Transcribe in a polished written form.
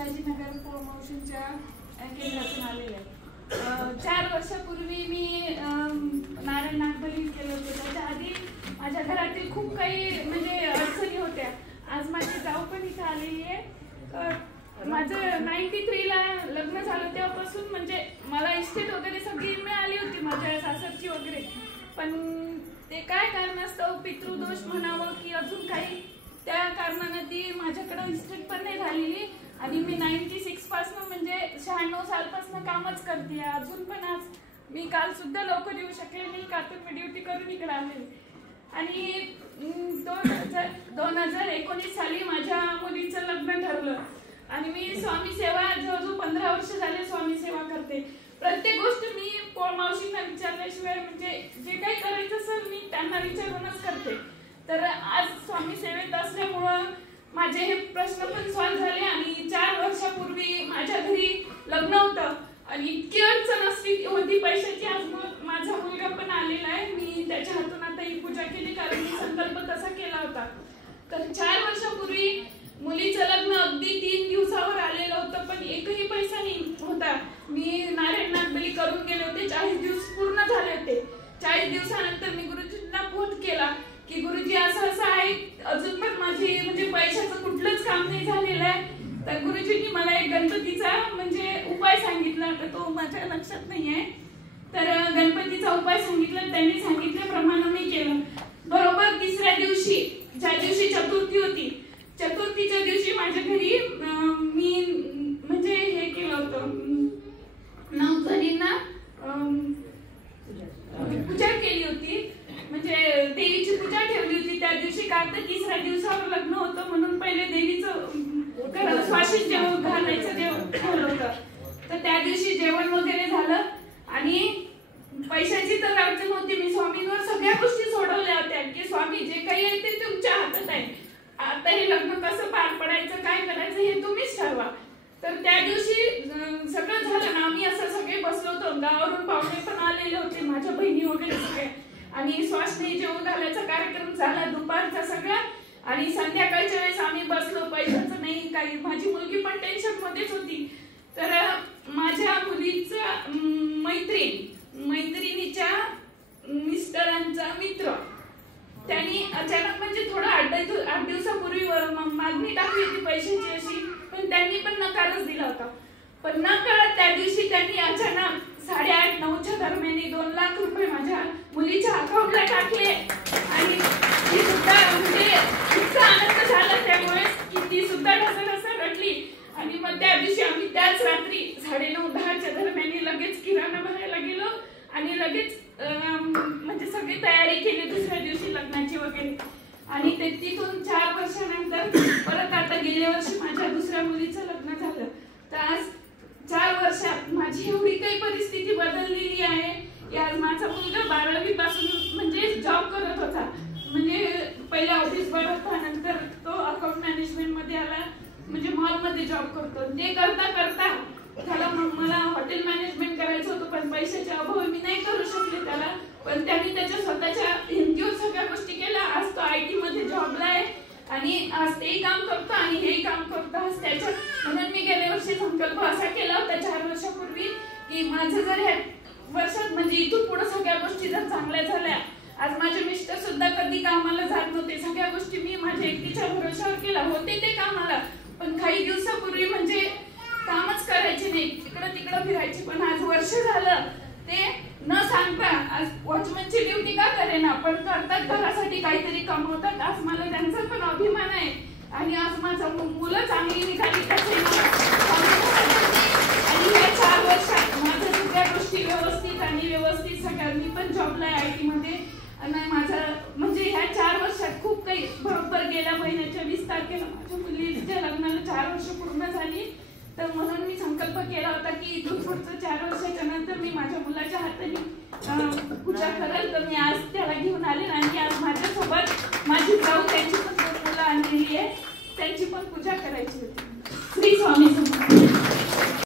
शिवाजीनगर प्रमोशनच्या केंद्रातून आलेले आहे। 4 वर्षापूर्वी मी नारायण नागबली केलं होतं। त्याच्या आधी माझ्या घरातील खूप काही म्हणजे अडचणी होत्या। आज माझी जाऊ पण इथे आलेली आहे। माझं 93 ला लग्न झालं तेव्हापासून म्हणजे मला इस्टेट वगैरे सगळी मिळाली होती माझ्या सासरची वगैरे, पण ते काय कारणास्तव पितृदोष म्हणावं की अजून काही त्या कारणाने ती माझ्याकडे इस्टेट पण नाही झालेली। आणि मी 96 पासून म्हणजे 96 सालपासून कामच करते अजून पण। आज मी काल सुद्धा लवकर येऊ शकले नाही का तर मी ड्युटी करून इकडे आले। आणि 2019 साली माझ्या मुलीचं लग्न ठरलं आणि मी स्वामी सेवा जवळजवळ 15 वर्ष झाले स्वामी सेवा करते। प्रत्येक गोष्ट मी मावशींना विचारल्याशिवाय म्हणजे जे काही करायचं असेल मी त्यांना विचारूनच करते। तर आज स्वामी सेवेत असल्यामुळं माझे हे प्रश्न पण सॉल्व्ह झाले। आणि 4 वर्षापूर्वी माझ्या घरी लग्न होतं आणि इतकी अडचण असली होती पैशाची। आज माझा मुलगा पण आलेला आहे, मी त्याच्या हातून आता ही पूजा केली कारण मी संकल्प तसा केला होता। तर 4 वर्षापूर्वी मुलीचं लग्न अगदी 3 दिवसावर आलेलं होतं, पण एकही पैसा नाही होता। मी नारायण नागबली करून गेले होते, 40 दिवस पूर्ण झाले होते। 40 दिवसानंतर मी गुरुजींना फोन केला की गुरुजी असं असं आहे, अजून पण माझी म्हणजे पैशाचं कुठलंच काम नाही झालेलं आहे। तर गुरुजींनी मला एक गणपतीचा म्हणजे उपाय सांगितला, तर तो माझ्या लक्षात नाही आहे। तर गणपतीचा उपाय सांगितला, त्यांनी सांगितल्याप्रमाणे मी केलं। बरोबर 3ऱ्या दिवशी ज्या दिवशी चतुर्थी होती, चतुर्थीच्या दिवशी माझ्या घरी मी म्हणजे हे केलं होतं, 9 जणींना पूजा केली होती, म्हणजे देवीची पूजा ठेवली होती त्या दिवशी। का तर 3ऱ्या दिवसावर लग्न होतं म्हणून पहिले देवीचं स्वाशीत जेवण घालायचं ठेवलं होतं। तर त्या दिवशी जेवण वगैरे झालं आणि पैशाची तर अडचण होती। मी स्वामींवर सगळ्या गोष्टी सोडवल्या होत्या की स्वामी जे काही आहे ते तुमच्या हातात आहे, आता हे लग्न कसं पार पडायचं काय करायचं हे तुम्हीच ठरवा। तर त्या दिवशी सगळं झालं ना, आम्ही असं सगळे बसलो होतो, गावावरून पाहुणे पण आलेले होते, माझ्या बहिणी वगैरे सगळे। आणि स्वाशने जेवण घालायचा कार्यक्रम झाला दुपारचा सगळा। आणि संध्याकाळच्या वेळेस आम्ही बसलो, पैशाचं नाही काही, माझी मुलगी पण टेन्शन मध्येच होती। तर माझ्या मुलीचा मैत्रिणीच्या मिस्टरांचा मित्र त्यांनी अचानक म्हणजे थोडा 8 दिवसापूर्वी मागणी टाकली होती पैशाची अशी, पण त्यांनी पण नकारच दिला होता। पण नकळत त्या दिवशी त्यांनी अचानक 8:30-9च्या दरम्यान 2 लाख रुपये माझ्या मुलीच्या अकाउंटला टाकले। आणि ती सुद्धा म्हणजे इतका आनंद झाला त्यामुळे की ती सुद्धा ढसढस रडली। आणि मग त्या दिवशी आम्ही त्याच रात्री 9:30-10च्या दरम्यान लगेच किराणा भरायला गेलो आणि लगेच म्हणजे सगळी तयारी केली 2ऱ्या दिवशी लग्नाची वगैरे। आणि ते तिथून 4 वर्षानंतर परत आता गेल्या वर्षी माझ्या 2ऱ्या मुलीचं लग्न झालं। तर आज 4 वर्षात माझी एवढी काही परिस्थिती बदललेली आहे। आज माझा मुलगा 12वी पासून म्हणजे जॉब करत होता, म्हणजे पहिले ऑफिस वर होता, नंतर तो अकाउंट मॅनेजमेंट मध्ये आला, म्हणजे मॉल मध्ये जॉब करतो। ते करता करता त्याला मला हॉटेल मॅनेजमेंट करायचं होतं, पण पैशाच्या अभावी मी नाही करू शकले त्याला। पण त्यांनी त्याच्या स्वतःच्या हिमतीवर सगळ्या गोष्टी केल्या। आज तो IT मध्ये जॉबला आहे आणि आज तेही काम करतो आणि हेही काम करतो आज त्याच्यात। म्हणून मी गेल्या वर्षी संकल्प असा केला होता 4 वर्षापूर्वी की माझं जर ह्या वर्षात म्हणजे इथून पुढे सगळ्या गोष्टी जर चांगल्या झाल्या, आज माझे मिस्टर सुद्धा कधी कामाला जात नव्हते, सगळ्या गोष्टी मी माझ्या एकटीच्या भरोशावर केला होते ते कामाला, पण काही दिवसापूर्वी म्हणजे कामच करायचे नाही, तिकडं फिरायचे। पण आज वर्ष झालं ते न सांगता आज वॉचमनची ड्युटी का करेना, पण करतात, घरासाठी काहीतरी कमवतात। आज मला त्यांचा पण अभिमान आहे। आणि आज माझा मुलं चांगली निघाली आणि या 4 वर्षात माझ्या सगळ्या गोष्टी व्यवस्थित सगळ्यांनी पण जॉबला आहे IT मध्ये। आणि माझा म्हणजे ह्या 4 वर्षात खूप काही बरोबर गेल्या महिन्याच्या 20 तारखेला माझ्या मुलीच्या लग्नाला 4 वर्ष पूर्ण झाली। तर म्हणून मी संकल्प केला होता की इथून पुढचं 4 वर्ष